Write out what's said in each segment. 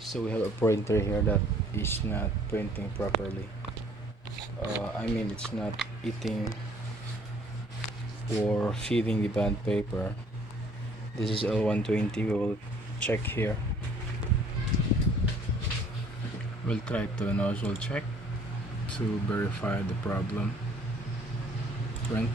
So we have a printer here that is not printing properly. I mean, it's not eating or feeding the bond paper. This is L120. We will check here. We'll try to nozzle check to verify the problem. Print.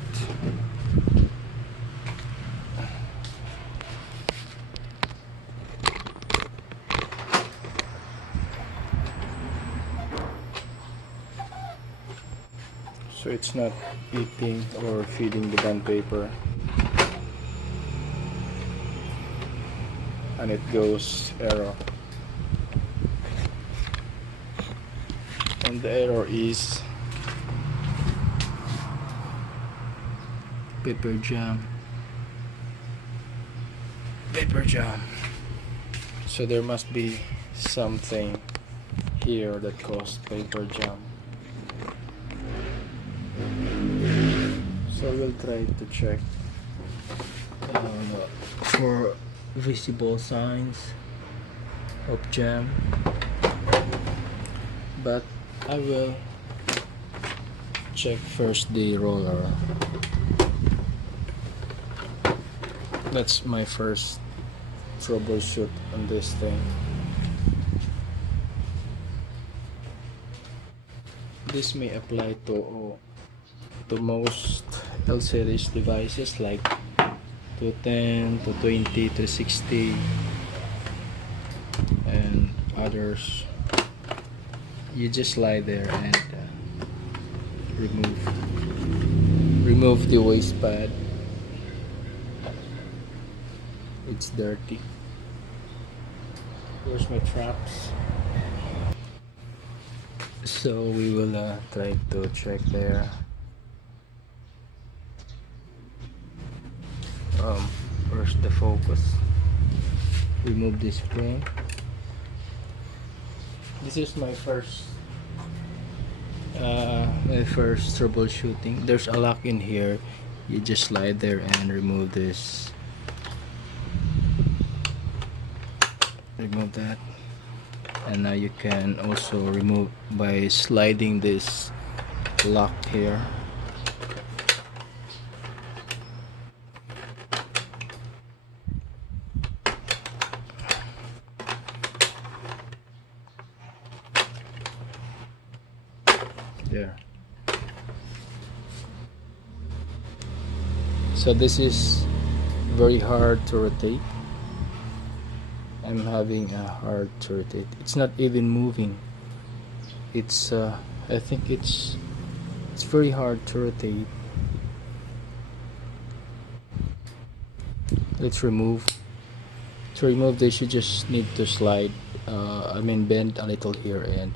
So it's not eating or feeding the bond paper, and it goes error. And the error is paper jam. So there must be something here that caused paper jam. So we'll try to check for visible signs of jam, but I will check first the roller. That's my first troubleshoot on this thing. This may apply to most L series devices like 210, 220, 360 and others. You just lie there and remove the waste pad. It's dirty. Here's my traps. So we will try to check there. First the focus. Remove the spring. This is my first troubleshooting. There's a lock in here. You just slide there and remove this. Remove that, and now you can also remove by sliding this lock here. There. So this is very hard to rotate. I'm having a hard to rotate. It's not even moving. It's I think it's very hard to rotate. Let's remove. To remove this, you just need to slide. Bend a little here and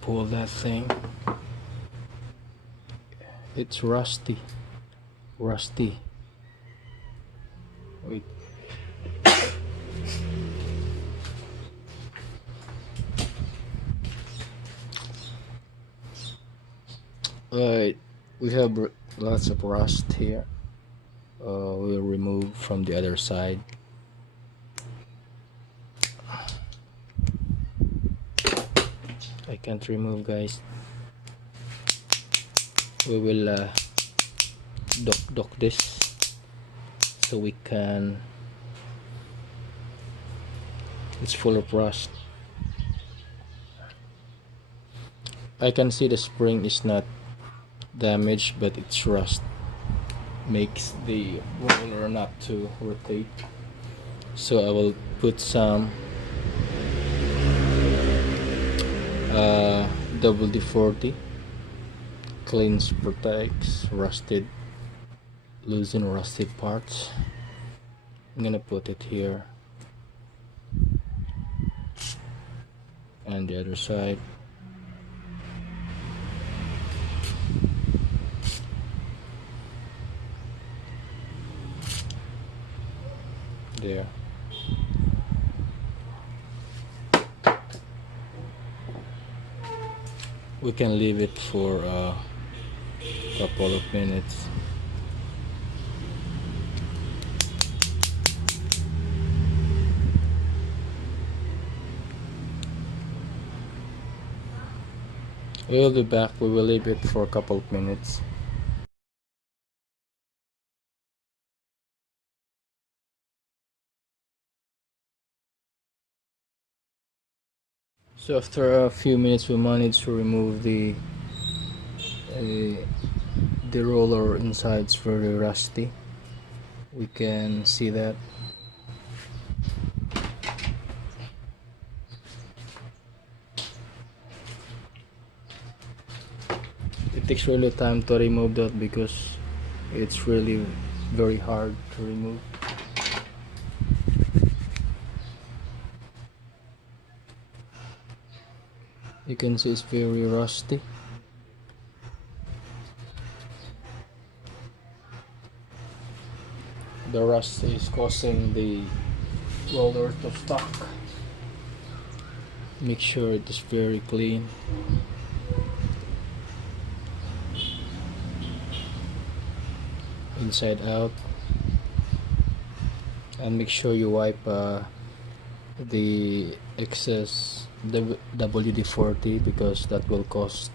pull that thing. It's rusty. Wait. Alright, we have lots of rust here. We'll remove from the other side. I can't remove, guys. We will dock this so we can. It's full of rust. I can see the spring is not damaged, but it's rust, makes the roller not to rotate. So I will put some WD-40, cleans, protects loosen rusted parts. I'm gonna put it here and the other side. There. We can leave it for a couple of minutes. We'll be back. We will leave it for a couple of minutes. So after a few minutes, we managed to remove uh, the roller inside. It's very rusty. We can see that. It takes really time to remove that because it's really very hard to remove. You can see it's very rusty. The rust is causing the roller to stuck. Make sure it is very clean. Inside out. And make sure you wipe the excess WD-40 because that will cause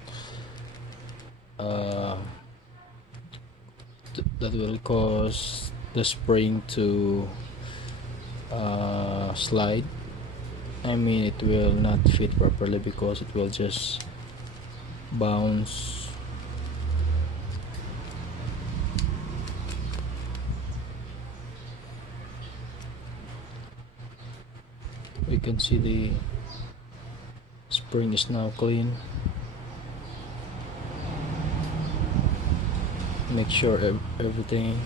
the spring to slide. I mean, it will not fit properly because it will just bounce. We can see the spring is now clean. Make sure everything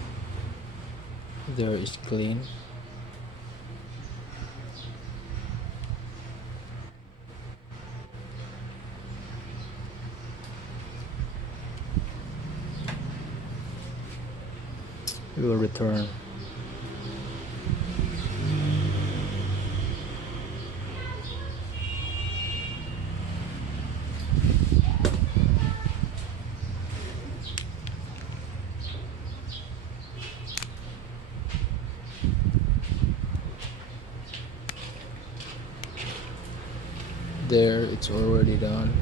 there is clean. We will return. There, it's already done.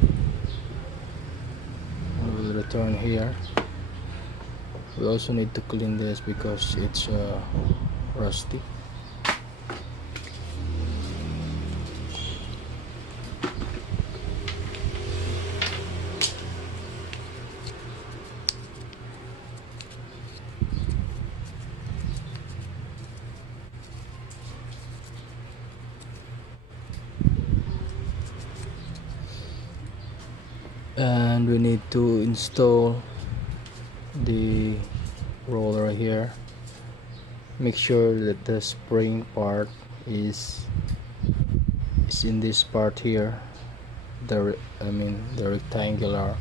We will return here. We also need to clean this because it's rusty. And we need to install the roller here. Make sure that the spring part is in this part here, the rectangular,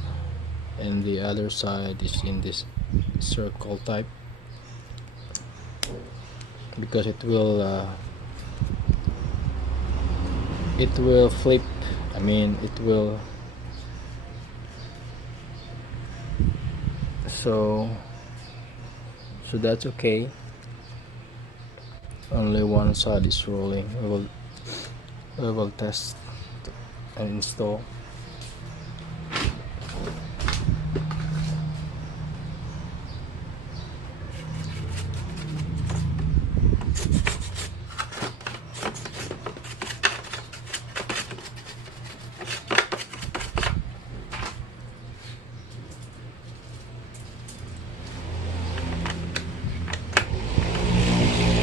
and the other side is in this circle type because it will flip. It will. So that's okay. Only one side is rolling. We will test and install.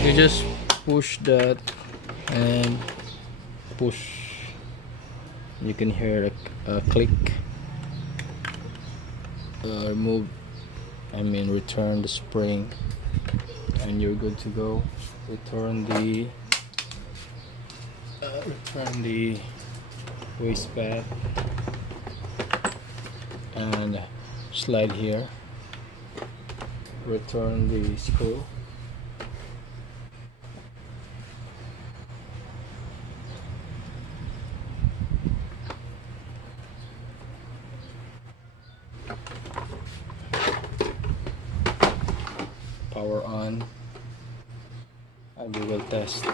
You just push that and push. You can hear a click. Return the spring and you're good to go. Return the waste pad and slide here. Return the screw. Power on, and we will test.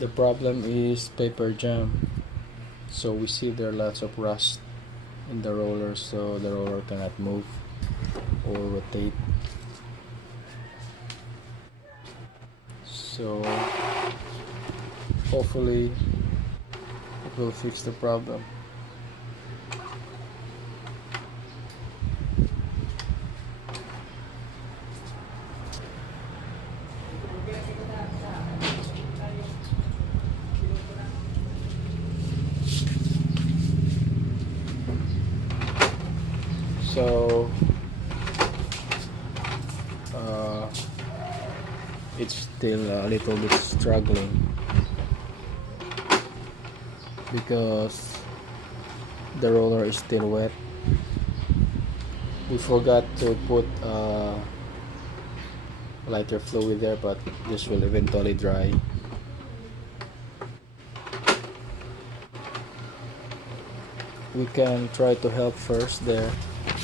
The problem is paper jam. So we see there are lots of rust in the roller, so the roller cannot move or rotate. So hopefully it will fix the problem. So it's still a little bit struggling because the roller is still wet. We forgot to put lighter fluid there, but this will eventually dry. We can try to help first there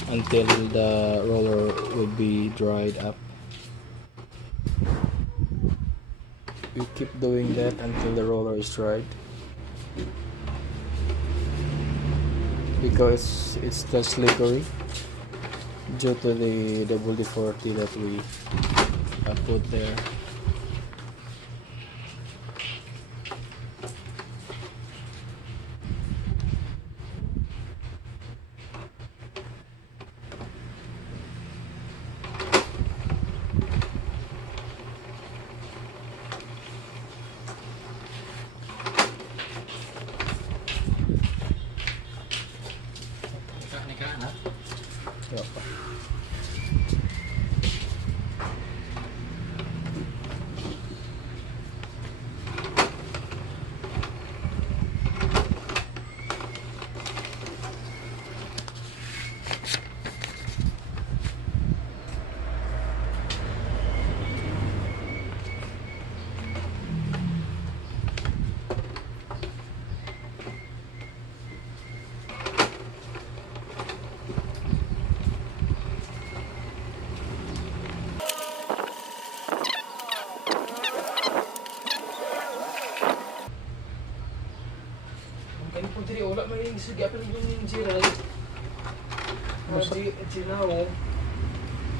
until the roller will be dried up. We keep doing that until the roller is dried, because it's still slippery due to the WD-40 that we put there. Yep.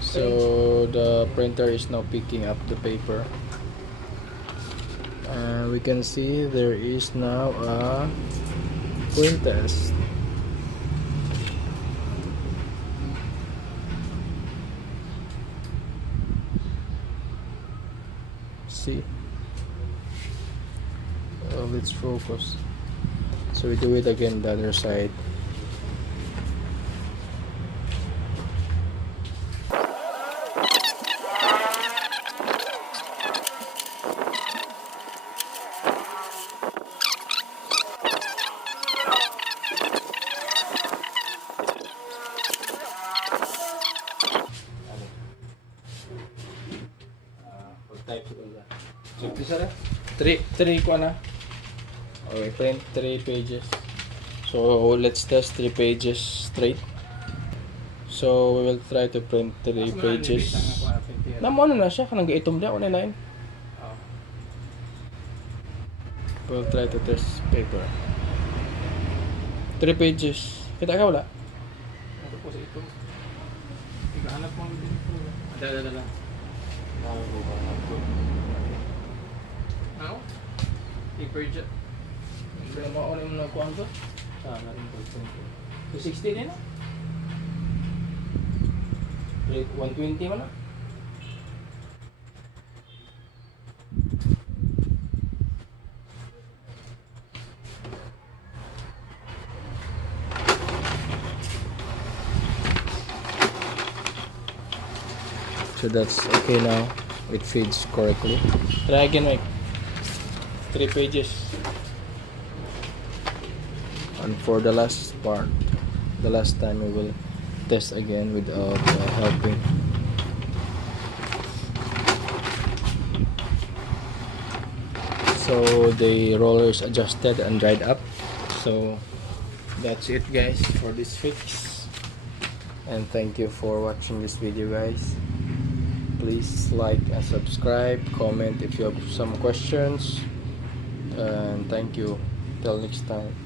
So the printer is now picking up the paper, and we can see there is now a print test. See, let's focus. So we do it again the other side. Three ko na. Okay, print 3 pages. So let's test 3 pages straight. So we will try to print 3 pages. Namo na siya kanang gaitom dia una line. We'll try to test paper. 3 pages. Kita ka wala? Ito po sa ito. Igahanap mo dito. Dala. Now? Paper jet. Sila mauna mo na kuhaan to? Sana rin po ito. 260 din na? Rate 120 man na? So that's okay now. It feeds correctly. Try again, Mike. 3 pages. And for the last part, the last time we will test again without helping. So the roller is adjusted and dried up. So that's it, guys, for this fix. And thank you for watching this video, guys. Please like and subscribe, comment if you have some questions, and thank you. Till next time.